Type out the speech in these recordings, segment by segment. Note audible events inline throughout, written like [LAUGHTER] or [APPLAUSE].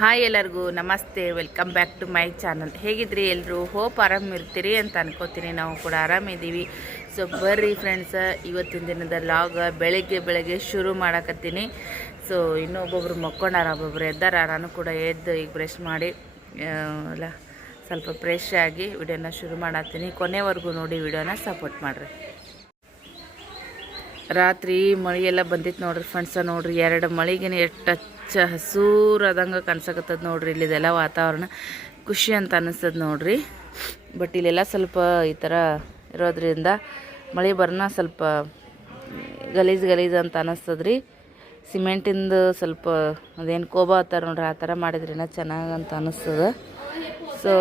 Hi ಎಲ್ಲರಿಗೂ ನಮಸ್ತೆ. Welcome back to my channel ಹೇಗಿದ್ರಿ ಎಲ್ಲರೂ ಹೋಪ್ ಆರಾಮ ಇರ್ತೀರಿ ಅಂತ ಅನ್ಕೋತೀನಿ. ನಾವು ಕೂಡ ಆರಾಮಿದ್ದೀವಿ ಸೊ ಬರ್ರಿ ಫ್ರೆಂಡ್ಸ್ ಇವತ್ತಿನ ದಿನದ ಲಾಗ್ ಬೆಳಗ್ಗೆ ಬೆಳಗ್ಗೆ ಶುರು ಮಾಡಕತ್ತೀನಿ. ಸೊ ಇನ್ನೂ ಒಬ್ಬೊಬ್ರು ಮಕ್ಕೊಂಡಾರ ಒಬ್ಬೊಬ್ರು ಎದ್ದಾರ. ನಾನು ಕೂಡ ಎದ್ದು ಈಗ ಬ್ರಷ್ ಮಾಡಿ ಆ, ಎಲ್ಲ ಸ್ವಲ್ಪ ಫ್ರೆಶ್ ಆಗಿ ವಿಡಿಯೋನ ಶುರು ಮಾಡತ್ತೀನಿ. ಕೊನೆವರೆಗೂ ನೋಡಿ ವಿಡಿಯೋನ ಸಪೋರ್ಟ್ ಮಾಡಿರಿ. ರಾತ್ರಿ ಮಳೆ ಎಲ್ಲ ಬಂದಿತ್ತು ನೋಡ್ರಿ ಫ್ರೆಂಡ್ಸ ನೋಡ್ರಿ ಎರಡು ಮಳೆಗಿನ ಎಷ್ಟು ಹಚ್ಚ ಹಸೂರದಂಗೆ ಕನ್ಸಕತ್ತದ ನೋಡ್ರಿ ಇಲ್ಲಿದೆಲ್ಲ ವಾತಾವರಣ. ಖುಷಿ ಅಂತ ಅನ್ನಿಸ್ತದ ನೋಡ್ರಿ. ಬಟ್ ಇಲ್ಲೆಲ್ಲ ಸ್ವಲ್ಪ ಈ ಥರ ಇರೋದ್ರಿಂದ ಮಳೆ ಬರೋಣ ಸ್ವಲ್ಪ ಗಲೀಜು ಗಲೀಜು ಅಂತ ಅನ್ನಿಸ್ತದ್ರಿ ಸಿಮೆಂಟಿಂದು ಸ್ವಲ್ಪ ಅದೇನು ಕೋಬ ಹತ್ತಾರ ನೋಡ್ರಿ, ಆ ಥರ ಮಾಡಿದ್ರಿನ ಚೆನ್ನಾಗಿ ಅಂತ ಅನ್ನಿಸ್ತದ ಸೊ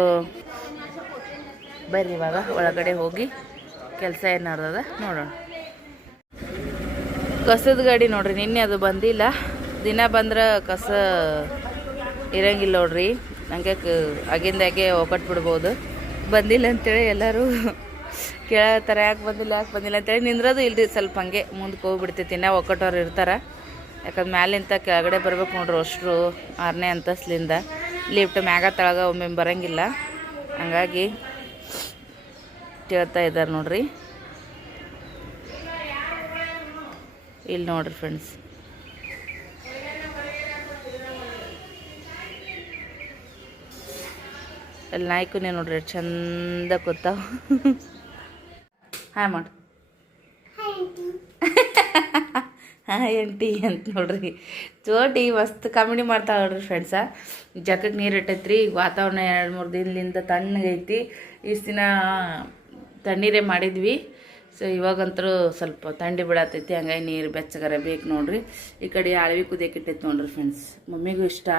ಬರ್ರಿ ಇವಾಗ ಒಳಗಡೆ ಹೋಗಿ ಕೆಲಸ ಏನಾರ್ದದ ನೋಡೋಣ. ಕಸದ ಗಾಡಿ ನೋಡ್ರಿ, ನಿನ್ನೆ ಅದು ಬಂದಿಲ್ಲ. ದಿನ ಬಂದ್ರೆ ಕಸ ಇರಂಗಿಲ್ಲ ನೋಡ್ರಿ. ನನಗೆ ಆಗಿಂದಾಗೆ ಒಗಟ್ಬಿಡ್ಬೋದು ಬಿಡ್ಬೋದು ಬಂದಿಲ್ಲ ಅಂತೇಳಿ ಎಲ್ಲರೂ ಕೇಳತ್ತಾರೆ, ಯಾಕೆ ಬಂದಿಲ್ಲ ಯಾಕೆ ಬಂದಿಲ್ಲ ಅಂತೇಳಿ ನಿಂದ್ರದು ಇಲ್ರಿ ಸ್ವಲ್ಪ ಹಂಗೆ ಮುಂದಕ್ಕೆ ಹೋಗ್ಬಿಡ್ತೈತಿ ನಾ ಒಕ್ಕಟ್ಟವ್ರು ಇರ್ತಾರೆ. ಯಾಕಂದ್ರೆ ಮ್ಯಾಲಿಂದ ಕೆಳಗಡೆ ಬರ್ಬೇಕು ನೋಡ್ರಿ ಅಷ್ಟರು ಆರನೇ ಅಂತಸ್ಲಿಂದ. ಲಿಫ್ಟ್ ಮ್ಯಾಗ ತಳಗ ಒಮ್ಮೆ ಬರಂಗಿಲ್ಲ. ಹಂಗಾಗಿ ಕೇಳ್ತಾ ಇದ್ದಾರೆ ನೋಡ್ರಿ. ಇಲ್ಲಿ ನೋಡ್ರಿ ಫ್ರೆಂಡ್ಸ್ ಅಲ್ಲಿ ನಾಯ್ಕುನೇ ನೋಡ್ರಿ ಚಂದ ಕೂತಾವ ಹಾಯ್ ಮಾಡು. ಹಾಯ್ ಆಂಟಿ ಅಂತ ನೋಡ್ರಿ. ಚೋಟಿ ಮಸ್ತ್ ಕಾಮಿಡಿ ಮಾಡ್ತಾಳೆ ನೋಡ್ರಿ ಫ್ರೆಂಡ್ಸ ಜಗಕ್ಕೆ ನೀರು ಇಟ್ಟೈತ್ರಿ ಈಗ ವಾತಾವರಣ ಎರಡು ಮೂರು ದಿನದಿಂದ ತಣ್ಣಗೈತಿ ಇಷ್ಟು ದಿನ ತಣ್ಣೀರೇ ಮಾಡಿದ್ವಿ. ಸೊ ಇವಾಗಂತರೂ ಸ್ವಲ್ಪ ಥಂಡಿ ಬಿಡತೈತಿ ಹಂಗಾಗಿ ನೀರು ಬೆಚ್ಚಗರ ಬೇಕು ನೋಡ್ರಿ. ಈ ಕಡೆ ಅಳವಿ ಕುದಿಯಕ್ಕೆ ಇಟ್ಟೈತಿ ನೋಡ್ರಿ ಫ್ರೆಂಡ್ಸ್ ಮಮ್ಮಿಗೂ ಇಷ್ಟ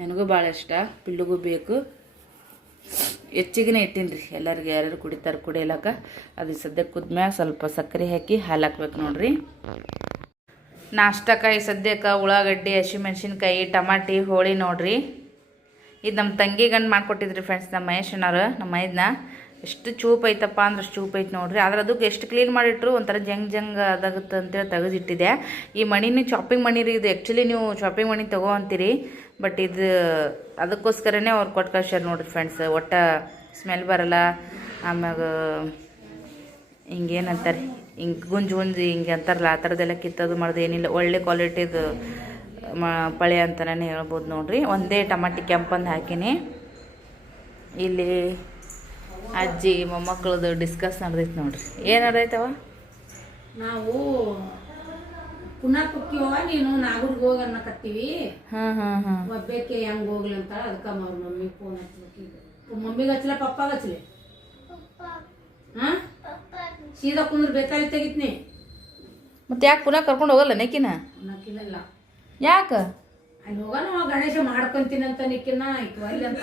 ನನಗೂ ಭಾಳ ಇಷ್ಟ ಪಿಳ್ಳಿಗೂ ಬೇಕು. ಹೆಚ್ಚಿಗೆ ಇಟ್ಟೀನಿ ರೀ ಎಲ್ಲರಿಗೆ ಯಾರ್ಯಾರು ಕುಡಿತಾರೆ ಕುಡಿಯಲಕ್ಕ. ಅದು ಸದ್ಯಕ್ಕೆ ಕುದ್ಮ್ಯಾಗ ಸ್ವಲ್ಪ ಸಕ್ಕರೆ ಹಾಕಿ ಹಾಲು ಹಾಕ್ಬೇಕು ನೋಡ್ರಿ. ನಾಷ್ಟಕಾಯಿ ಸದ್ಯಕ್ಕೆ ಉಳ್ಳಾಗಡ್ಡಿ, ಹಸಿಮೆಣ್ಸಿನ್ಕಾಯಿ, ಟಮಾಟಿ, ಹೋಳಿ ನೋಡ್ರಿ. ಇದು ನಮ್ಮ ತಂಗಿ ಗಂಡು ಮಾಡಿಕೊಟ್ಟಿದ್ರಿ ಫ್ರೆಂಡ್ಸ್ ನಮ್ಮ ಮಹೇಶನವ್ರು ನಮ್ಮ ಮೈದನ್ನ ಎಷ್ಟು ಚೂಪ್ ಐತಪ್ಪ ಅಂದ್ರೆ ಅಷ್ಟು ಚೂಪ್ ಐತೆ ನೋಡ್ರಿ. ಆದ್ರೆ ಅದಕ್ಕೆ ಎಷ್ಟು ಕ್ಲೀನ್ ಮಾಡಿಟ್ರು ಒಂಥರ ಜಂಗ್ ಜಂಗ್ ಅದಾಗುತ್ತೆ ಅಂತೇಳಿ ತೆಗೆದಿಟ್ಟಿದೆ. ಈ ಮಣಿನ ಚಾಪಿಂಗ್ ಮಣಿ ರೀ ಇದು. ಆ್ಯಕ್ಚುಲಿ ನೀವು ಚಾಪಿಂಗ್ ಮಣಿ ತಗೋ ಅಂತೀರಿ. ಬಟ್ ಇದು, ಅದಕ್ಕೋಸ್ಕರನೇ ಅವ್ರು ಕೊಟ್ಟು ಕಳ್ಸ್ಯಾರ ನೋಡ್ರಿ ಫ್ರೆಂಡ್ಸ್ ಒಟ್ಟು ಸ್ಮೆಲ್ ಬರಲ್ಲ. ಆಮ್ಯಾಗ ಹಿಂಗೇನಂತಾರೆ? ಹಿಂಗೆ ಗುಂಜು ಗುಂಜು ಹಿಂಗೆ ಅಂತಾರಲ್ಲ, ಆ ಥರದ್ದೆಲ್ಲ ಕಿತ್ತದು ಮಾಡೋದು ಏನಿಲ್ಲ. ಒಳ್ಳೆ ಕ್ವಾಲಿಟಿದು ಮ, ಪಳೆ ಅಂತಲೇ ಹೇಳ್ಬೋದು ನೋಡ್ರಿ. ಒಂದೇ ಟಮಾಟಿ ಕೆಂಪಂದು ಹಾಕಿನಿ. ಇಲ್ಲಿ ಅಜ್ಜಿ ಮೊಮ್ಮಕ್ಕಳದು ಡಿಸ್ಕಸ್ ನಡೆದೈತೆ ನೋಡ್ರಿ. ಏನು ನಡೆದೈತವ? ನಾವು ಪುನಃ ಕುಕ್ಕಿವ ನೀನು ನಾಗೂರ್ಗೆ ಹೋಗ್ ಅನ್ನಕತ್ತೀವಿ. ಹಾಂ ಹಾಂ ಹಾ. ಒಬ್ಬೇಕೆ ಹೆಂಗ್ ಹೋಗ್ಲಿ ಅಂತ ಅದಕ್ಕ ಅವ್ರ ಮಮ್ಮಿ ಫೋನ್ ಹಚ್ಬೇಕೀಗ ಮಮ್ಮಿಗೆ ಹಚ್ಚಲ ಪಪ್ಪಾಗ ಹಚ್ಚಲಿ ಹಾ? ಸೀದಾ ಕುಂದ್ರ ಬೇಕಾಗಿ ತೆಗಿತ್ನಿ. ಮತ್ತೆ ಯಾಕೆ ಪುನಃ ಕರ್ಕೊಂಡು ಹೋಗಲ್ಲ ನೆಕ್ಕಿನ? ಅನ್ನಕ್ಕಿಲ್ಲ ಯಾಕ? ಅಲ್ಲಿ ಹೋಗೋಣ ಅವ ಗಣೇಶ ಮಾಡ್ಕೊಂತೀನಿ ಅಂತ ನಿಕ್ಕಿನ ಆಯ್ತು ಅಲ್ಲಿ ಅಂತ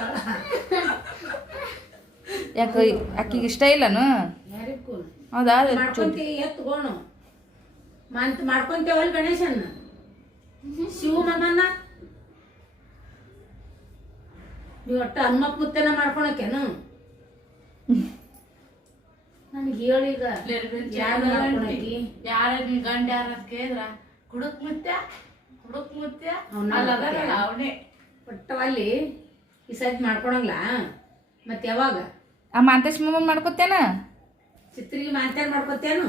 ಯಾಕೆ ಆಕಿಗೆ ಇಷ್ಟ ಇಲ್ಲನು? ಯಾರಿಗೂ. ಹೌದಾ? ಮಾಡ್ಕೊಂತೀವಿ ಎತ್ಗೋಣ ಮಂತ್ ಮಾಡ್ಕೊಂತೇವಲ್ ಗಣೇಶನ್? ಶಿವ ಮಮ್ಮನ್ನ ನೀವು ಒಟ್ಟ ಹನುಮಪ್ಪ ಮುತ್ತೆನ ಮಾಡ್ಕೊಳಕೇನು ನನಗೆ ಹೇಳೀಗ ಈಗ. ಯಾರ ನಿನ್ ಗಂಡ ಯಾರ ಕೇಳಿದ್ರ? ಕುಡುಕ್ ಮುತ್ಯ? ಕುಡುಕ್ ಮುತ್ಯ? ಅವ್ನ ಒಟ್ಟವಲ್ಲಿ ಈ ಸದ್ ಮಾಡ್ಕೊಳಂಗ್ಲ ಮತ್ತೆ ಯಾವಾಗ? ಆ ಮಾಂತೇಶ್ ಮಾಮನ್ ಮಾಡ್ಕೊತೇನ ಚಿತ್ರಿಗೆ ಮಾಂತ್ಯಾಗ ಮಾಡ್ಕೊತೇನು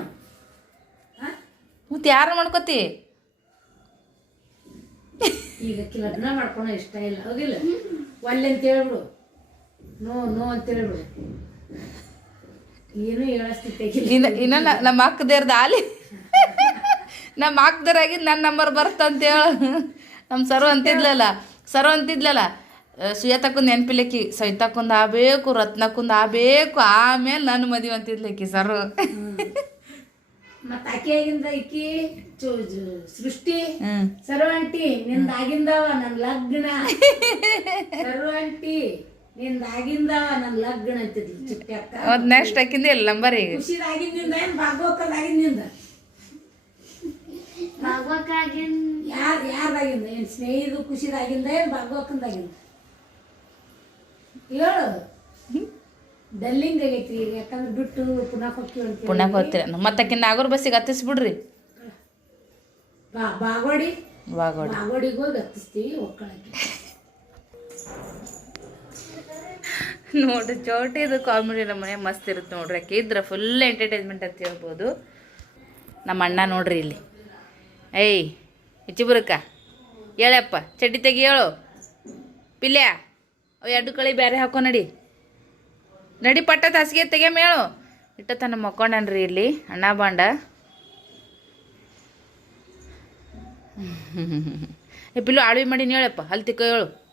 ಮತ್ತೆ ಯಾರು ಮಾಡ್ಕೋತಿ? ಈಗ ಆಕಿ ಲಗ್ನ ಮಾಡ್ಕೊಳ ಇಷ್ಟ ಇಲ್ಲ. ಹೌದಿಲ್ಲ? ಒಲ್ಲೆ ಅಂತ ಹೇಳ್ಬಿಡು. ನೋ ನೋ ಅಂತ ಹೇಳ್ಬಿಡು. ಏನು ಹೇಳಸ್ತಿತ್ತೇಗಿಲ್ಲ ಇನ್ನ ಇನ್ನ ನಮ್ಮ ಅಕ್ಕದೇರ್ದ ಆಲಿ ನಮ್ಮ ಅಕ್ಕದರಾಗಿದ್ದು ನನ್ನ ನಂಬರ್ ಬರ್ತಂತ ಹೇಳ. ನಮ್ಮ ಸರ್ವ ಅಂತಿದ್ಲಲ್ಲ. ಸರ್ ಅಂತಿದ್ಲಲ್ಲ ಸುಯತಕ್ಕಂದು ನೆನಪಿಲ್ಲಕ್ಕಿ ಆಬೇಕು ರತ್ನ ರತ್ನಕ್ಕಂದು ಆಬೇಕು ಆಮೇಲೆ ನನ್ನ ಮದುವೆ ಅಂತಿದ್ಲಕ್ಕಿ ಸರು. ಮತ್ತ ಆಕೆಯಾಗಿಂದ ಇಕ್ಕಿ ಸೃಷ್ಟಿ ಸರ್ವಾಂಟಿ ನಿಂದ ಆಗಿಂದವ ನನ್ ಲಗ್ನ. ಸರ್ವಾಂಟಿ ನಿಂದ ಆಗಿಂದವ ನನ್ ಲಗ್ನ ಅಂತಿದ್ಲು ಚಿಕ್ಕ ಅಕ್ಕ. ಮತ್ತು ನೆಕ್ಸ್ಟ್ ಹಾಕಿಂದ ಇಲ್ಲ ನಂಬರ್ ಈಗ? ಖುಷಿದಾಗಿಂದ ಏನ್ ಭಾಗವಕದಾಗಿಂದಿಂದ ಯಾರ್ ಯಾರ್ದಾಗಿಂದ? ಏನ್ ಸ್ನೇಹಿದು ಖುಷಿದಾಗಿಂದ ಏನ್ ಭಾಗವಕಂದಾಗಿಂದ ಹೇಳು. ಡಲ್ಲಿಂಗ್ ಆಗೈತಿ ಯಾಕಂದ್ರೆ ಬಿಟ್ಟು ಪುನಃ ಹೋಗ್ತೀವಿ ಅಂತ ಪುಣ್ಯ ಹೋಗ್ತೀರ? ಮತ್ತೆ ಆಕಿನ ನಾಗೂರ್ ಬಸ್ಸಿಗೆ ಹತ್ತಿಸ್ಬಿಡ್ರಿ. ಬಾ ಬಾಗೋಡಿ ಬಾಗೋಡಿ ಬಾಗೋಡಿಗೆ ಹೋಗಿ ಹತ್ತಿಸ್ತೀವಿ ಒಕ್ಕಳಕ್ಕೆ. ನೋಡ್ರಿ ಚೋಟಿದು ಕಾಮಿಡಿ ನಮ್ಮನೆ ಮಸ್ತ್ ಇರುತ್ತೆ ನೋಡ್ರಿ ಆಕೆ. ಇದ್ರೆ ಫುಲ್ ಎಂಟರ್ಟೈನ್ಮೆಂಟ್ ಅಂತ ಹೇಳ್ಬೋದು. ನಮ್ಮ ಅಣ್ಣ ನೋಡ್ರಿ ಇಲ್ಲಿ. ಏಯ್ ಬರಕ್ಕ ಹೇಳಪ್ಪ ಚಡ್ಡಿ ತೆಗಿ ಹೇಳು ಪಿಲ್ಯ ಅವು ಎರಡು ಕಳಿ ಬೇರೆ ಹಾಕೋ ನಡಿ. ನಡಿ ಪಟ್ಟ ತಾಸಿಗೆ ತೆಗೆ ಮೇಳು. ಇಟ್ಟ ತನ್ನ ಮಕ್ಕೊಂಡನ್ರಿ ಇಲ್ಲಿ, ಅಣ್ಣ ಬಾಂಡ. ಏ ಪಿಲ್ಲು ಆಳ್ವಿ ಮಾಡಿ ಹೇಳಪ್ಪ ಅಲ್ಲಿ ತಿಕ್ಕ ಹೇಳು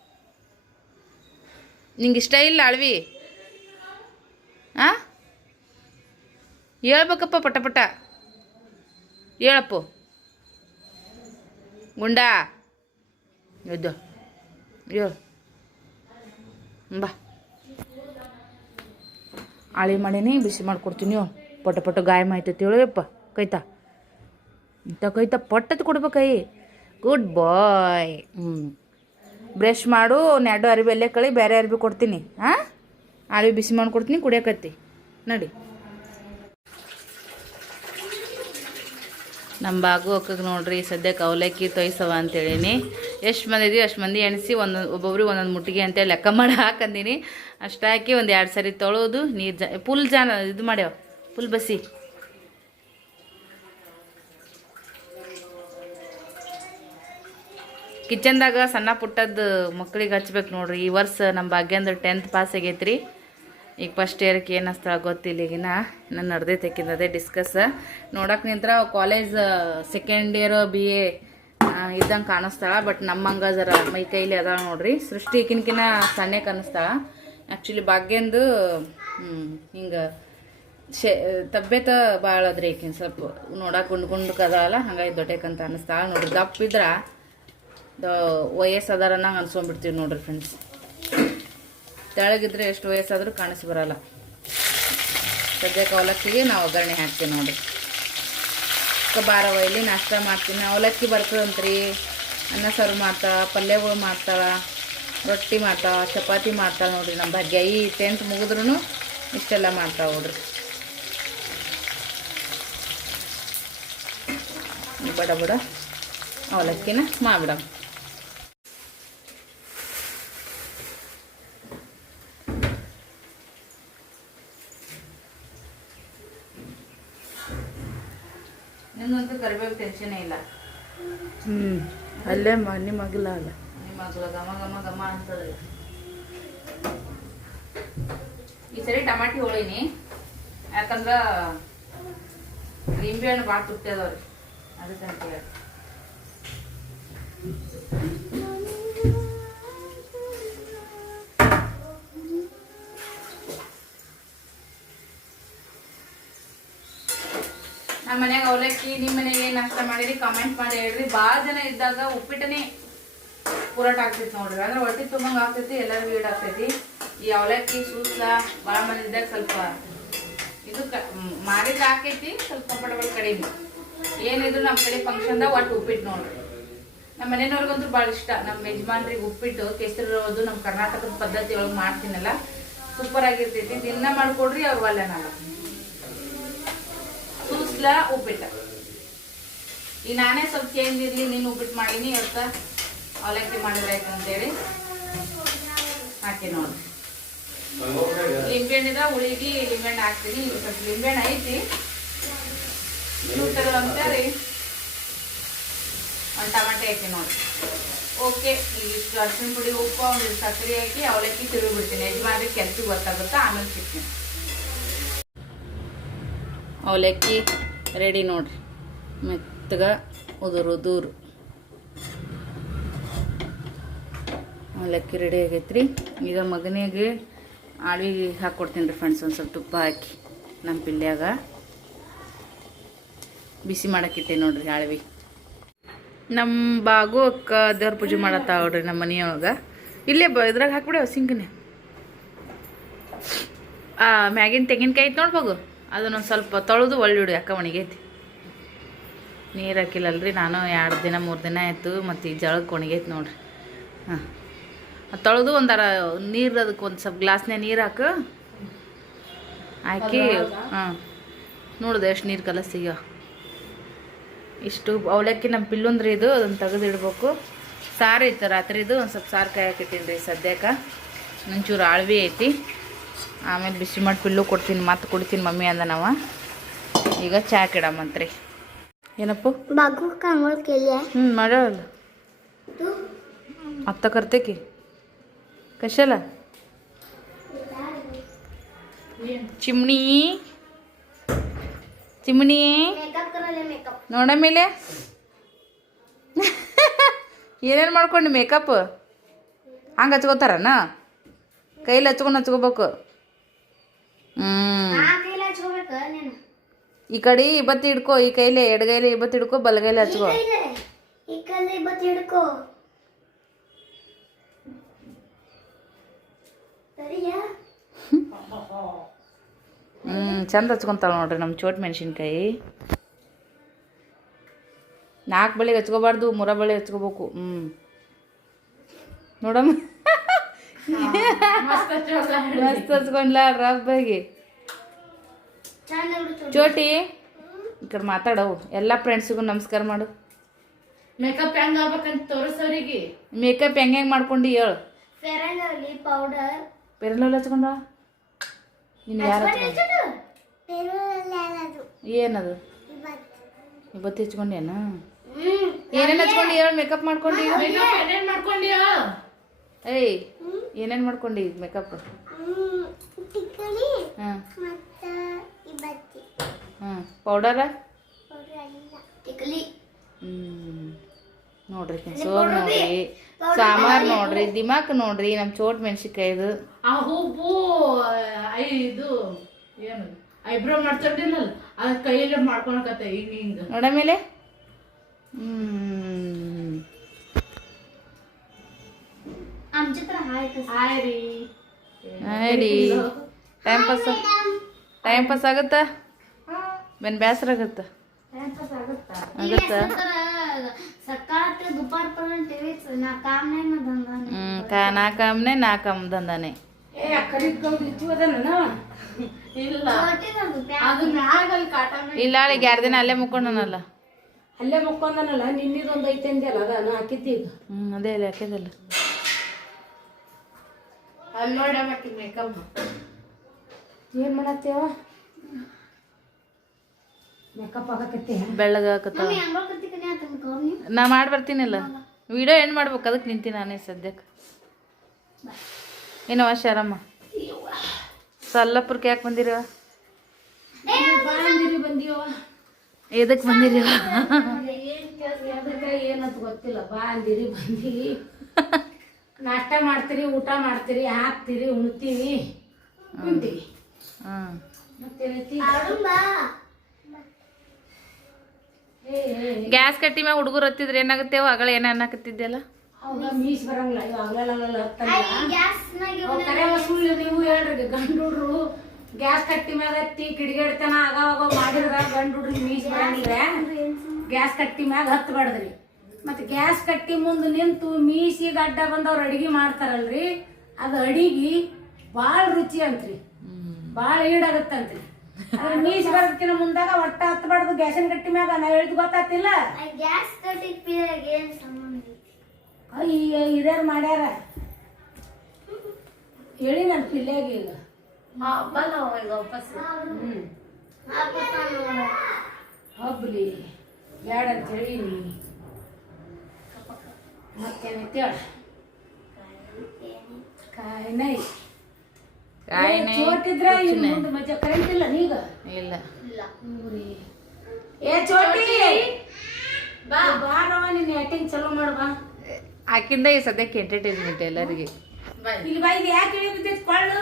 ನಿಂಗೆ ಇಷ್ಟ ಇಲ್ಲ ಅಳ್ವಿ? ಆ? ಹೇಳ್ಬೇಕಪ್ಪ ಪಟ ಪಟ. ಹೇಳಪ್ಪು. ಗುಂಡಾ. ಎದ್ದು ಹೇಳು. ಬಾ. ಆಳಿ ಮಾಡೀನಿ ಬಿಸಿ ಮಾಡಿಕೊಡ್ತೀನಿ ಪಟ ಪಟ ಗಾಯ ಮಾಯ್ತೈತಿ ಹೇಳಪ್ಪ ಕೈತಾ? ಇಂಥ ಕೈತ ಪಟ್ಟತ್ ಕೊಡ್ಬೇಕೈ ಗುಡ್ ಬಾಯ್ ಹ್ಞೂ ಬ್ರಷ್ ಮಾಡು ನೆಡು ಅರಿವಿ ಅಲ್ಲೇ ಕಳಿ, ಬೇರೆ ಅರಿವಿ ಕೊಡ್ತೀನಿ. ಹಾಂ ಅರಿವಿ ಬಿಸಿ ಮಾಡ್ಕೊಡ್ತೀನಿ, ಕುಡಿಯಕತ್ತಿ. ನಡಿ. ನಮ್ಮ ಬಾಗು ಅಕ್ಕಗೆ ನೋಡ್ರಿ ಸದ್ಯಕ್ಕೆ ಅವಲಕ್ಕಿ ತೊಯ್ಸವ ಅಂತೇಳೀನಿ. ಎಷ್ಟು ಮಂದಿ ಇದೀವಿ ಅಷ್ಟು ಮಂದಿ ಎಣಿಸಿ ಒಂದೊಂದು ಒಬ್ಬೊಬ್ರಿಗೆ ಒಂದೊಂದು ಮುಟ್ಟಿಗೆ ಅಂತೇಳಿ ಲೆಕ್ಕ ಮಾಡಿ ಹಾಕಂದೀನಿ. ಅಷ್ಟು ಹಾಕಿ ಒಂದು ಎರಡು ಸರಿ ತೊಳೋದು ನೀರು ಜ ಫುಲ್ ಜಾನ ಇದು ಮಾಡ್ಯಾವ ಫುಲ್ ಬಸಿ. ಕಿಚನ್ದಾಗ ಸಣ್ಣ ಪುಟ್ಟದ್ದು ಮಕ್ಳಿಗೆ ಹಚ್ಬೇಕು ನೋಡ್ರಿ. ಈ ವರ್ಷ ನಮ್ಮ ಭಾಗ್ಯಂದ್ರೆ ಟೆಂತ್ ಪಾಸ್ ಆಗೈತ್ರಿ. ಈಗ ಫಸ್ಟ್ ಇಯರ್ಗೆ ಏನು ಹಚ್ತಾಳ ಗೊತ್ತಿಲ್ಲ ಈಗಿನ. ನಾನು ನಡೆದೈತೆ ಅದೇ ಡಿಸ್ಕಸ್ ನೋಡಕ್ಕೆ ನಿಂತ್ರ college second year B A ಇದ್ದಂಗೆ ಕಾಣಿಸ್ತಾಳ. ಬಟ್ ನಮ್ಮಂಗ ಜರ ಮೈ ಕೈಲಿ ಅದಾಳ ನೋಡ್ರಿ. ಸೃಷ್ಟಿ ಈಗಿನಕಿನ ಸಣ್ಣ ಕಾಣಿಸ್ತಾಳ. ಆ್ಯಕ್ಚುಲಿ ಭಾಗ್ಯಂದು ಹಿಂಗೆ, ಶೇ, ತಬ್ಯತ ಭಾಳ ಅದ್ರಿ ಈಕಿನ ಸ್ವಲ್ಪ ನೋಡಕ್ಕೆ ಗುಂಡು ಗುಂಡು ಅದಾಳಲ್ಲ ಹಂಗಾಗಿ ದೊಡ್ಡಕಂತ ಅನ್ನಿಸ್ತಾಳೆ ನೋಡ್ರಿ. ದಪ್ಪ ಇದ್ರ ವಯಸ್ಸು ಅದಾರ ನಂಗೆ ಅನ್ಸ್ಕೊಂಡ್ಬಿಡ್ತೀವಿ ನೋಡ್ರಿ ಫ್ರೆಂಡ್ಸ್ ತೆಳಗಿದ್ರೆ ಎಷ್ಟು ವಯಸ್ಸಾದರೂ ಕಾಣಿಸಿ ಬರಲ್ಲ. ಸದ್ಯಕ್ಕೆ ಅವಲಕ್ಕಿಗೆ ನಾವು ಒಗ್ಗರಣೆ ಹಾಕ್ತೀವಿ ನೋಡ್ರಿ. ಬಾರ ಒಯ್ಲಿ, ನಾಷ್ಟ ಮಾಡ್ತೀನಿ. ಅವಲಕ್ಕಿ ಬರ್ತದಂತ್ರಿ. ಅನ್ನ ಸಾರು ಮಾಡ್ತಾಳ, ಪಲ್ಯಗಳು ಮಾಡ್ತಾಳ. ರೊಟ್ಟಿ ಮಾಡ್ತಾವ ಚಪಾತಿ ಮಾಡ್ತಾಳೆ ನೋಡ್ರಿ ನಮ್ಮ ಭಾಗ್ಯ. ಈ ಟೆಂತ್ ಮುಗಿದ್ರೂ ಇಷ್ಟೆಲ್ಲ ಮಾಡ್ತಾವೆ ನೋಡ್ರಿ ಬಡ ಬಡ ಅವಲಕ್ಕಿನ ಮಾಡ್ಬಿಡಮ್ ನಿಮ್ಗಂತೂ ಕರಿಬೇಕು ಟೆನ್ಷನ್ ಇಲ್ಲ. ಹ್ಞೂ ಅಲ್ಲೇ ಮನೆ ಮಗಲ ಅಲ್ಲ. ಮಗಳು ಘಮ ಘಮ ಘಮ ಅಂತದ್ರಿ ಈ ಸರಿ ಟಮಾಟಿ ಹೋಳಿನಿ. ಯಾಕಂದ್ರ ನಿಂಬೆ ಹಣ್ಣು ಭಾಳ ತುಟ್ಟಿ ಅದಾವ್ರಿ. ಅದಕ್ಕೆ ಅಂತ ಹೇಳಿ. ನಮ್ಮ ಮನ್ಯಾಗ ಅವಲಕ್ಕಿ ನಿಮ್ಮ ಮನೆಗೆ ಏನು ನಾಷ್ಟ ಮಾಡಿರಿ ಕಾಮೆಂಟ್ ಮಾಡಿ ಹೇಳ್ರಿ. ಭಾಳ ಜನ ಇದ್ದಾಗ ಉಪ್ಪಿಟ್ಟನೇ ಪೂರಾಟ ಆಗ್ತೈತಿ ನೋಡ್ರಿ. ಅಂದ್ರೆ ಹೊಟ್ಟೆ ತುಂಬಂಗ ಆಗ್ತೈತಿ ಎಲ್ಲರಿಗೂ ಆಗ್ತೈತಿ. ಈ ಅವಲಕ್ಕಿ ಸೂಸ್ಲ ಭಾಳ ಮಂದಿ ಸ್ವಲ್ಪ ಇದು ಕ ಮಾರಿದ ಹಾಕೈತಿ ಸ್ವಲ್ಪ ಕಂಫರ್ಟಬಲ್ ಕಡಿಮೆ. ಏನಿದ್ರು ನಮ್ಮ ಕಡೆ ಫಂಕ್ಷನ್ದಾಗ ಒಟ್ಟು ಉಪ್ಪಿಟ್ಟು ನೋಡ್ರಿ. ನಮ್ಮ ಮನೆಯವ್ರಿಗಂತೂ ಭಾಳ ಇಷ್ಟ. ನಮ್ಮ ಯಜಮಾನ್ರಿಗೆ ಉಪ್ಪಿಟ್ಟು, ಕೇಸರಿ ಅದು ನಮ್ಮ ಕರ್ನಾಟಕದ ಪದ್ಧತಿ ಒಳಗೆ ಮಾಡ್ತೀನಲ್ಲ ಸೂಪರ್ ಆಗಿರ್ತೈತಿ. ದಿನ ಮಾಡ್ಕೊಡ್ರಿ, ಅವ್ರು ಒಲ್ಲೆ ನಾನು ಸೂಸ್ಲ ಉಪ್ಪಿಟ್ಟು. ಈ ನಾನೇ ಸ್ವಲ್ಪ ಚೇಂಜ್ ಇರ್ಲಿ, ನೀನು ಉಪ್ಪಿಟ್ಟು ಮಾಡೀನಿ, ಇವತ್ತ ಅವಲಕ್ಕಿ ಮಾಡಿದ್ರಾಯ್ತು ಅಂತೇಳಿ. ಹಾಕಿ ನೋಡಿ. ಲಿಂಬೆಹಣ್ಣಿದ ಹುಳಿಗಿ, ಲಿಂಬೆಹಣ್ಣು ಹಾಕ್ತೀನಿ. ಸ್ವಲ್ಪ ಲಿಂಬೆಹಣ್ಣು ಐತಿ. ಅಂತೇಳಿ ಒಂದು ಟಮಾಟೆ ಹಾಕಿ ನೋಡಿ. ಓಕೆ ಇಷ್ಟು ಅರ್ಶಿನ ಪುಡಿ, ಉಪ್ಪು, ಒಂದು ಸಕ್ಕರೆ ಹಾಕಿ ಅವಲಕ್ಕಿ ತಿರುಗಿ ಬಿಡ್ತೀನಿ ಯಜಮಾನ್ರಿಗೆ ಕೆಲ್ಸಕ್ಕೆ ಗೊತ್ತಾಗುತ್ತಾ, ಆಮೇಲೆ ಸಿಗ್ತೀನಿ. ಅವಲಕ್ಕಿ ರೆಡಿ ನೋಡ್ರಿ. ಮೆತ್ತಗ, ಉದುರು ಉದುರು ಅವಲಕ್ಕಿ ರೆಡಿ ಆಗೈತ್ರಿ. ಈಗ ಮಗನಿಗೆ ಆಳ್ವಿಗೆ ಹಾಕ್ಕೊಡ್ತೀನಿ ರೀ ಫ್ರೆಂಡ್ಸ್ ಒಂದು ಸ್ವಲ್ಪ ತುಪ್ಪ ಹಾಕಿ ನಮ್ಮ ಪಿಲ್ಯಾಗ ಬಿಸಿ ಮಾಡೋಕ್ಕಿಟ್ಟೆ ನೋಡ್ರಿ ಆಳ್ವಿ. ನಮ್ಮ ಬಾಗು ಅಕ್ಕ ದೇವ್ರ ಪೂಜೆ ಮಾಡತ್ತಾವ್ರಿ ನಮ್ಮ ಮನೆಯೊಳಗೆ ಇಲ್ಲೇ ಬ ಇದ್ರಾಗ ಹಾಕ್ಬಿಡವ ಸಿಂಕನೆ ಆ, ಮ್ಯಾಗಿನ ತೆಂಗಿನಕಾಯಿ ಐತೆ ನೋಡ್ಬೋಗು ಅದನ್ನೊಂದು ಸ್ವಲ್ಪ ತೊಳೆದು ಒಳ್ಳಿಡು ಅಕ್ಕ ಒಣಗೈತಿ ನೀರು ಹಾಕಿಲ್ಲಲ್ರಿ, ನಾನು ಎರಡು ದಿನ, ಮೂರು ದಿನ ಆಯಿತು, ಮತ್ತು ಈ ಜಳಕ್ಕೆ ಒಣಗೈತಿ ನೋಡ್ರಿ. ಹಾಂ. ತೊಳೆದು ಒಂದರ ನೀರು ಅದಕ್ಕೆ ಒಂದು ಸ್ವಲ್ಪ ಗ್ಲಾಸ್ನೇ ನೀರು ಹಾಕು. ಹಾಕಿ ಹಾಂ. ನೋಡಿದೆ ಎಷ್ಟು ನೀರು ಕಲಸಿಗ ಇಷ್ಟು ಅವಲಕ್ಕಿ ನಮ್ಮ ಪಿಲ್ಲುಂದ್ರಿ ಇದು ಅದನ್ನು ತೆಗೆದಿಡ್ಬೇಕು. ಸಾರು ಇತ್ತು ರಾತ್ರಿದು ಒಂದು ಸ್ವಲ್ಪ ಸಾರು ಕಾಯಿ ಹಾಕಿತೀನಿ ರೀ ಸದ್ಯಕ್ಕೆ. ನಂಚೂರು ಆಳ್ವಿ ಐತಿ. ಆಮೇಲೆ ಬಿಸಿ ಮಾಡಿ ಪಿಲ್ಲು ಕೊಡ್ತೀನಿ ಮತ್ತೆ ಕೊಡ್ತೀನಿ ಮಮ್ಮಿ ಅಂದ ನಾವು. ಈಗ ಚಹಾ ಕಿಡಮಂತ್ರಿ. ಏನಪ್ಪ? ಹ್ಞೂ ಮಾಡೋಲ್ಲ ಅತ್ತ ಕರ್ತೇಕಿ? कशाला चिमणी चिमणी मेकअप करायला मेकअप ನೋಡ ಮೇಲೆ ಏನೇನು ಮಾಡ್ಕೊಂಡು ಮೇಕಪ್ ಹಂಗೆ ಹಚ್ಕೋತಾರನ ಕೈಲಿ ಹಚ್ಕೊಂಡು ಹಚ್ಕೋಬೇಕು ಹ್ಞೂ ಆ ಕೈಲಿ ಹಚ್ಕೋಬೇಕ ನೀನು ಈ ಕಡೆ ಇಬ್ಬತ್ತು ಹಿಡ್ಕೋ ಈ ಕೈಲಿ ಎಡಗೈಲಿ ಇಬ್ಬತ್ತು ಹಿಡ್ಕೋ ಬಲಗೈಲಿ ಈ ಹಚ್ಕೋ ಹ್ಞೂ ಚಂದ ಹಚ್ಕೊಂತಾವ ನೋಡ್ರಿ ನಮ್ಮ ಚೋಟ್ ಮೆಣಸಿನ್ಕಾಯಿ. ನಾಲ್ಕು ಬಳಿ ಹಚ್ಕೋಬಾರ್ದು ಮೂರ ಬಳಿ ಹಚ್ಕೋಬೇಕು. ಹ್ಞೂ ನೋಡಮ್ಮ. ಮಸ್ತ್ ಹಚ್ಕೊಂಡ್ಲ ರಬ್ಬಾಗಿ. ಚೋಟಿ ಈ ಕಡೆ ಮಾತಾಡವು. ಎಲ್ಲ ಫ್ರೆಂಡ್ಸಿಗೂ ನಮಸ್ಕಾರ ಮಾಡು. ಮೇಕಪ್ ಹೆಂಗ್ ಆಗ್ಬೇಕಂತ ತೋರಿಸೋರಿಗೆ ಮೇಕಪ್ ಹೆಂಗೆ ಹೆಂಗೆ ಮಾಡ್ಕೊಂಡು ಹೇಳು. ಫೇರ್ ಅಂಡ್ ಲವ್ಲಿ ಪೌಡರ್ ಪೆರಲೆಲ್ಲ ಹಚ್ಕೊಂಡ ನೀನು ಯಾರು ಏನದು? ಇವತ್ತು. ಹಚ್ಕೊಂಡೇನ ಏನೇನು ಹಚ್ಕೊಂಡು ಹೇಳು ಮೇಕಪ್ ಮಾಡ್ಕೊಂಡು ಮೇಕಪ್ ಏನೇನ್ ಮಾಡ್ಕೊಂಡ್ಯಾ? ಏಯ್ ಏನೇನು ಮಾಡ್ಕೊಂಡು ಮೇಕಪ್ ಹಾಂ. ಮತ್ತ ಇಬತ್ತಿ ಹಾಂ. ಪೌಡರ ಹ್ಞೂ ನೋಡ್ರಿ ಸೋಪ್ ನೋಡ್ರಿ ಸಾಮಾರ್ ನೋಡ್ರಿ ದಿಮಾಕ್ ನೋಡ್ರಿ ನಮ್ಮ ಚೋಟ್ ಮೆಣಸಿಕಾಯ್ದು ಆ ಇದು ಏನು ಐಬ್ರೋ ಮಾಡ್ಕೊಂಡಿಲ್ಲ ಅದು ಕೈಯಲ್ಲೇ ಮಾಡ್ಕೊಳಕತ್ತೆ ಹಿಂಗ ನೋಡಮೇಲೆ? ಟೈಮ್ ಪಾಸ್ ಟೈಮ್ ಪಾಸ್ ಆಗುತ್ತೆ? ಬೆನ್ ಬೇಸರ ಆಗುತ್ತಾ? ಆಗುತ್ತಾ? સકાળથી દુપાર પર ટીવી ના કામ ಏ ಇಲ್ಲ. ಅದು ಮ್ಯಾಗಲ್ಲಿ ಇಲ್ಲ ದಿನ ಅಲ್ಲೇ ಮುಕ್ಕೊಂಡನಲ್ಲ? ಅಲ್ಲೇ ಮುಕ್ಕೊಂಡನಲ್ಲ ನಿನ್ನಿದೊಂದು ಐತೆ ಅಂದ್ಯಲ್ಲ ಅದ ನಾ ಹಾಕಿದ್ದೆ ಈಗ. ಹ್ಮ್ ಅದೇ ಅಲ್ಲ ಹಾಕಿದಲ್ಲ ಅಲ್ಲಿ ನೋಡ್ಯಾಮಕ್ಕೆ ಮೇಕಪ್. ಏನ್ ಮಾಡತ್ತೇವ ಬೆಳ್ಳಗಾಕತ್ತ ನಾ ಮಾಡಿ ಬರ್ತೀನಿಲ್ಲ. ವಿಡಿಯೋ ಏನು ಮಾಡ್ಬೇಕು ಅದಕ್ಕೆ ನಿಂತೀನಿ ನಾನೇ ಸದ್ಯಕ್ಕೆ ಏನು ವಾಶಾರಮ್ಮ ಸಲ್ಲಪುರಕ್ಕೆ ಯಾಕೆ ಬಂದಿರವ ಎದಕ್ ಬಂದಿರ ಗೊತ್ತಿಲ್ಲ. ಬಾ ಅಂದಿರಿ ಬಂದಿರಿ. ನಾಷ್ಟ ಮಾಡ್ತೀರಿ ಊಟ ಮಾಡ್ತೀರಿ ಹಾಕ್ತೀರಿ ಉಣ್ತೀವಿ. ಉಣ್ತೀವಿ. ಮತ್ತೆ ಗ್ಯಾಸ್ ಕಟ್ಟಿ ಮ್ಯಾಗ ಹುಡುಗರು ಹತ್ತಿದ್ರೆ ಏನಾಗತ್ತೇವ? ಅಗಳ ಏನ ಅನ್ನಕತ್ತಿದ್ದೆಲ್ಲ? ಮೀಸ್ ಬರಂಗಿಲ್ಲ. ಸುಳ್ಳು ನೀವು ಗಂಡು ಗ್ಯಾಸ್ ಕಟ್ಟಿ ಮ್ಯಾಗ ಹತ್ತಿ ಕಿಡಿಗೇಡ್ತನ ಆಗಾವಾಗ ಮಾಡಿದ್ರ ಗಂಡು ಹುಡ್ರಿ ಮೀಸ್ ಬರಂಗಿಲ್ಲ ಗ್ಯಾಸ್ ಕಟ್ಟಿ ಮ್ಯಾಗ ಹತ್ತಬಾರ್ದ್ರಿ ಮತ್ತೆ ಗ್ಯಾಸ್ ಕಟ್ಟಿ ಮುಂದೆ ನಿಂತು ಮೀಸಿಗೆ ಅಡ್ಡ ಬಂದವ್ರು ಅಡಿಗೆ ಮಾಡ್ತಾರಲ್ರಿ. ಅದು ಅಡಿಗೆ ಭಾಳ ರುಚಿ ಅಂತ್ರಿ. ಭಾಳ ಈಡಾಗತ್ತಂತ್ರಿ. ನೀಸ್ ಬರೋದಕ್ಕಿಂತ ಮುಂದಾಗ ಒಟ್ಟ ಹತ್ತಬಾರ್ದು ಗ್ಯಾಸಿನ ಗಟ್ಟಿ ಮ್ಯಾಗ ನಾ ಹೇಳಿದ್ ಗೊತ್ತಾತಿಲ್ಲ ಗ್ಯಾಸ್ ಏನ್ ಸಂಬಂಧ ಅಯ್ಯ ಮಾಡ್ಯಾರ. ಹೇಳಿ ನನ್ ಪಿಲ್ಲೆಗೆ ಈಗ. ಹಬ್ಬಲಿ. ಬ್ಯಾಡ ಅಂತ ಹೇಳಿ ಮತ್ತೇನೈತಿ ಹೇಳ ಕಾಯಿನ ಕಾಯಿನೇ ಕರೆಂಟ್ ಇಲ್ಲ ನೀಗ? ಇಲ್ಲ. ಏ ಚೋಟಿ! ಬಾ. ಬಾರವ ನಿನ್ನ ಆಕ್ಟಿಂಗ್ ಚಲೋ ಮಾಡು ಬಾ. ಆಕಿಂದ ಈ ಸದ್ಯಕ್ಕೆ ಎಂಟರ್ಟೈನ್ಮೆಂಟ್ ಎಲ್ಲರಿಗೆ. ಇಲ್ಲಿ ಬಾ ಇದು ಯಾಕೆ ಇಳಿ ಬಿದ್ದೈತಿ ಕೊಳ್ಳು?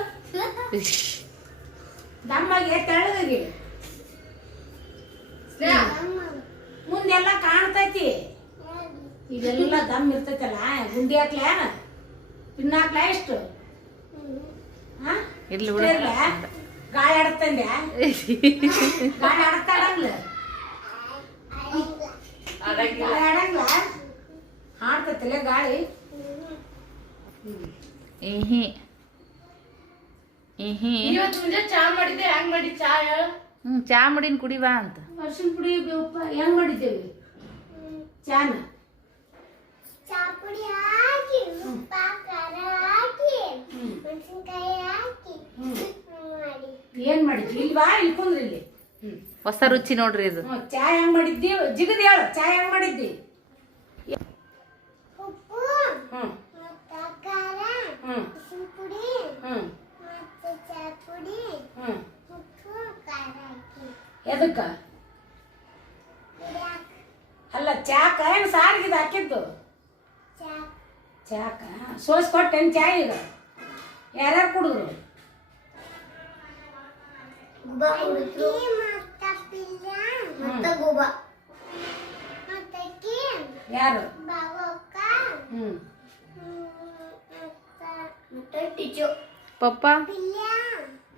ದಮ್ಮಾಗಿ ತೆಳ್ಳಗಾಗಿ ಮುಂದೆಲ್ಲ ಕಾಣ್ತೈತಿ. ಇದೆಲ್ಲ ದಮ್ ಇರ್ತೈತಲ್ಲ ಗುಂಡಿ ಹಾಕ್ಲ? ಪಿನ್ನ ಹಾಕ್ಲ ಎಷ್ಟು? ಹಾ? ಇರ್ಲ? ಗಾಳಿ ಇಹಿ [LAUGHS] ಇಹಿ ಇವತ್ತು ಮುಂಜಾನೆ ಚಾ ಮಾಡಿದ್ದೆ ಹೆಂಗ್ ಮಾಡಿ ಚಾ ಹೇಳು? ಹ್ಞೂ ಚಾ ಮಾಡಿನ ಕುಡಿವಾ ಅಂತ. ಅರ್ಶಿನ ಪುಡಿ ಹೆಂಗ್ ಮಾಡಿದ್ದೇವೆ? ಚಾನ? ಚಾಪುಡಿ ಹಾಕಿ ಪಾಕಾರ ಹಾಕಿ ಮೆಣಸಿನ್ಕಾಯಿ ಹಾಕಿ ಏನ್ ಮಾಡಿದ್ವಿ? ಇಲ್ಲಿ ಬಾ ಇಲ್ಲಿ ಕುಂದ್ರಿ ಇಲ್ಲಿ. ಹೊಸ ರುಚಿ ನೋಡ್ರಿ ಇದು. ಚಾಯ್ ಚಾ ಹೆಂಗ್ ಮಾಡಿದ್ದಿ? ಜಿಗದ್ ಹೇಳು ಚಾ ಹೆಂಗ್ ಮಾಡಿದ್ದಿ? ಉಪ್ಪು ಹ್ಮ್. ಮತ್ತು ಖಾರ ಅರಿಶಿನ ಪುಡಿ ಮತ್ತು ಚಾ ಪುಡಿ ಉಪ್ಪು ಖಾರ ಹಾಕಿ. ಎದಕ್ಕ? ಅಲ್ಲ ಚಾಕ ಏನು ಸಾರಿಗೆ ಹಾಕಿದ್ದು? ಚಾಕ ಸೋಸ್ ಕೊಟ್ಟೇನು ಚಾ ಈಗ? ಯಾರ್ಯಾರು ಕುಡಿದ್ರು? ಯಾರು? ಟಿಚು. ಪಪ್ಪ?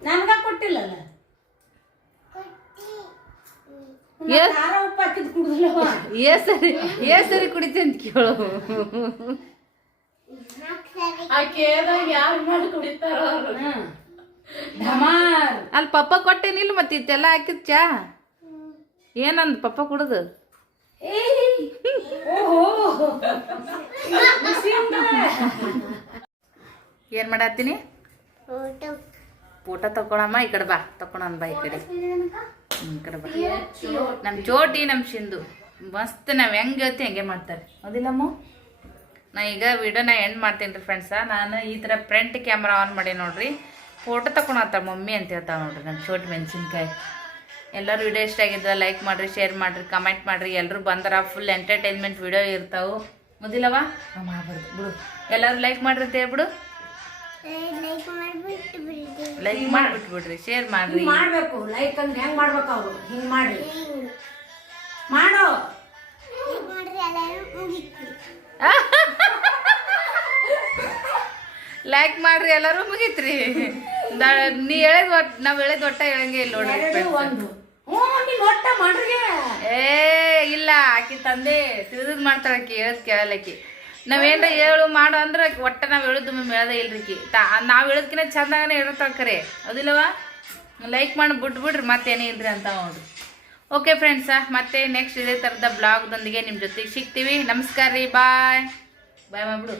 ನನ್ಗ ಕೊಟ್ಟಿಲ್ಲಲ್ಲ ಕೊಟ್ಟಿ ಮತ್ತೆ ಖಾರ ಉಪ್ಪು ಹಾಕಿದ್ ಕುಡಿದ್ಲವ ಏ? ಸರಿ. ಏ ಸರಿ ಕುಡಿತಿ ಅಂತ ಕೇಳು. ಅಲ್ಲಿ ಪಪ್ಪ ಕೊಟ್ಟೇನಿಲ್ಲ ಮತ್ತೆ ಇತ್ತೆಲ್ಲ ಹಾಕಿದ್ ಚಾ? ಏನಂದ್ ಪಪ್ಪ ಕುಡ್ದು? ಏನ್ ಮಾಡತ್ತೀನಿ? ಊಟ ಫೋಟೋ ತಕೊಳಮ್ಮ ಈ ಕಡೆ ಬಾ. ತಕೊಳನ್ ಬಾ ಈ ಕಡೆ. ಹ್ಮ್, ಈ ಕಡೆ ಬಾ. ನಮ್ ಚೋಟಿ ನಮ್ ಸಿಂಧು ಮಸ್ತ್ ನಾವ್ ಹೆಂಗ್ ಹೇಳ್ತಿ ಹಂಗೆ ಮಾಡ್ತಾರೆ. ಹೌದಿಲ್ಲಮ್ಮ ನಾ ಈಗ ವಿಡಿಯೋನ ಎಂಡ್ ಮಾಡ್ತೀನಿ ರೀ ಫ್ರೆಂಡ್ಸ ನಾನು ಈ ಥರ ಫ್ರಂಟ್ ಕ್ಯಾಮ್ರಾ ಆನ್ ಮಾಡಿ ನೋಡ್ರಿ. ಫೋಟೋ ತಕೊಳತ್ತ ಮಮ್ಮಿ ಅಂತ ಹೇಳ್ತಾವ ನೋಡ್ರಿ ನಮ್ಮ ಚೋಟಿ ಮೆಣಸಿನ್ಕಾಯಿ. ಎಲ್ಲರೂ ವಿಡಿಯೋ ಇಷ್ಟ ಆಗಿದ್ರೆ ಲೈಕ್ ಮಾಡಿರಿ ಶೇರ್ ಮಾಡಿರಿ ಕಮೆಂಟ್ ಮಾಡಿರಿ. ಎಲ್ಲರೂ ಬಂದ್ರ ಫುಲ್ ಎಂಟರ್ಟೈನ್ಮೆಂಟ್ ವಿಡಿಯೋ ಇರ್ತಾವೆ. ಮುದಿಲವಾ ಮಾಡ್ಬಾರ್ದು. ಬಿಡು. ಎಲ್ಲರೂ ಲೈಕ್ ಮಾಡಿರಿ ಅಂತ ಹೇಳ್ಬಿಡು. ಲೈಕ್ ಮಾಡ್ಬಿಟ್ಟು ಬಿಡ್ತೀನಿ ಲೈಕ್ ಮಾಡಿಬಿಟ್ಟು ಬಿಡ್ರಿ ಶೇರ್ ಮಾಡ್ರಿ ಮಾಡ್ಬೇಕು ಲೈಕ್ ಅಂದ್ರೆ ಹೆಂಗ್ ಮಾಡ್ಬೇಕು ಅವ್ರು? ಹಿಂಗ್ ಮಾಡ್ರಿ. ಮಾಡೋ. ಲೈಕ್ ಮಾಡ್ರಿ ಎಲ್ಲರೂ ಮುಗೀತ್ರಿ. ನೀ ಹೇಳದ್ ನಾವ್ ಹೇಳದ್ ಒಟ್ಟ ಹೇಳಂಗೆ ಇಲ್ಲ ನೋಡ್ರಿ ಏ ಇಲ್ಲ ಆಕಿ ತಂದೆ ತಿಳಿದ್ ಮಾಡ್ತಾಳ ಆಕಿ ಹೇಳದ್ ಕೇಳಲಕ್ಕಿ ನಾವೇನ್ರ ಹೇಳು ಮಾಡು ಅಂದ್ರೆ ಒಟ್ಟೆ ನಾವ್ ಮ್ಯಾಮ್ ಹೇಳದೇ ಇಲ್ರಿ ತಾ, ನಾವ್ ಹೇಳದ್ಕಿನ ಚಂದಾಗನೇ ಹೇಳಿರ್ತಾಳ ಕರೆ. ಅದಿಲ್ಲವಾ ಲೈಕ್ ಮಾಡಿ ಬಿಟ್ಬಿಡ್ರಿ ಮತ್ತೇನೇ ಇಲ್ರಿ ಅಂತ ನೋಡ್ರಿ ಓಕೆ ಫ್ರೆಂಡ್ಸ ಮತ್ತೆ ನೆಕ್ಸ್ಟ್ ಇದೇ ಥರದ ಬ್ಲಾಗ್ದೊಂದಿಗೆ ನಿಮ್ಮ ಜೊತೆಗೆ ಸಿಗ್ತೀವಿ. ನಮಸ್ಕಾರ ರೀ, ಬಾಯ್. ಬಾಯ್ ಮಾಡ್ಬಿಡು.